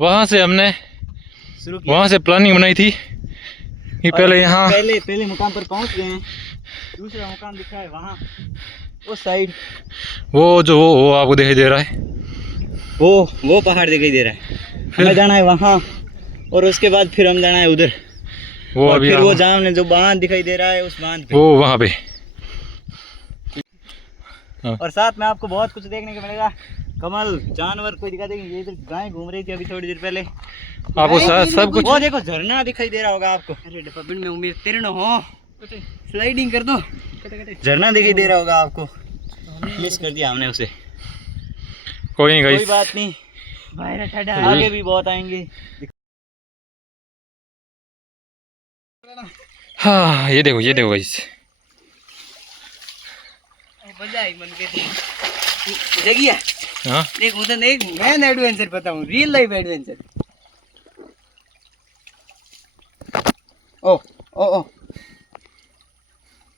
वहाँ से हमने शुरू किया। वहाँ से प्लानिंग बनाई थी कि पहले यहाँ पहले मुकाम पर पहुंच गए हैं। दूसरा मुकाम दिख रहा है वहाँ उस साइड, वो जो वो आपको दिखाई दे रहा है, वो पहाड़ दिखाई दे रहा है। हमें जाना है वहाँ और उसके बाद फिर हम जाना है उधर। वो और अभी फिर वो सामने जो बांध दिखाई दे रहा है उस बांध पे, वो वहाँ पे। और साथ में आपको बहुत कुछ देखने को मिलेगा। कमल जानवर कोई दिखा देंगे। ये इधर गाय घूम रही थी अभी थोड़ी देर पहले। आपको सब कुछ। वो देखो झरना दिखाई दे रहा होगा आपको। अरे डब्बा में उम्मीद तीर्ण हो, स्लाइडिंग कर दो। झरना दिखाई दे रहा होगा आपको। मिस कर दिया हमने उसे। कोई नहीं कोई गाइस, बात नहीं, आगे भी बहुत आएंगे। हाँ ये देखो गाइस, जगिया हाँ देख उधर देख, मैं एडवेंचर बताऊं, रियल लाइफ एडवेंचर। ओ ओ ओ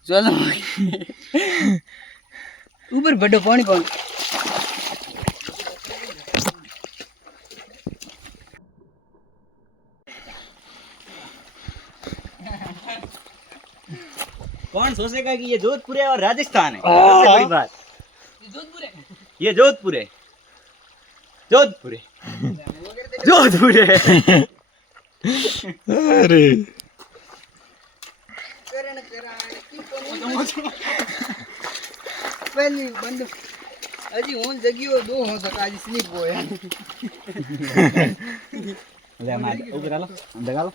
चलो ऊपर बड़ो पानी कौन। कौन सोचेगा कि ये जोधपुर है और राजस्थान है। सबसे बड़ी बात ये जोधपुर है, जोधपुर है, जोधपुर है। अरे पहली बंद अजी हूं जगियो दो हो सका आज स्लीप हो यार। ले मार ऊपर डालो, अंदर डालो।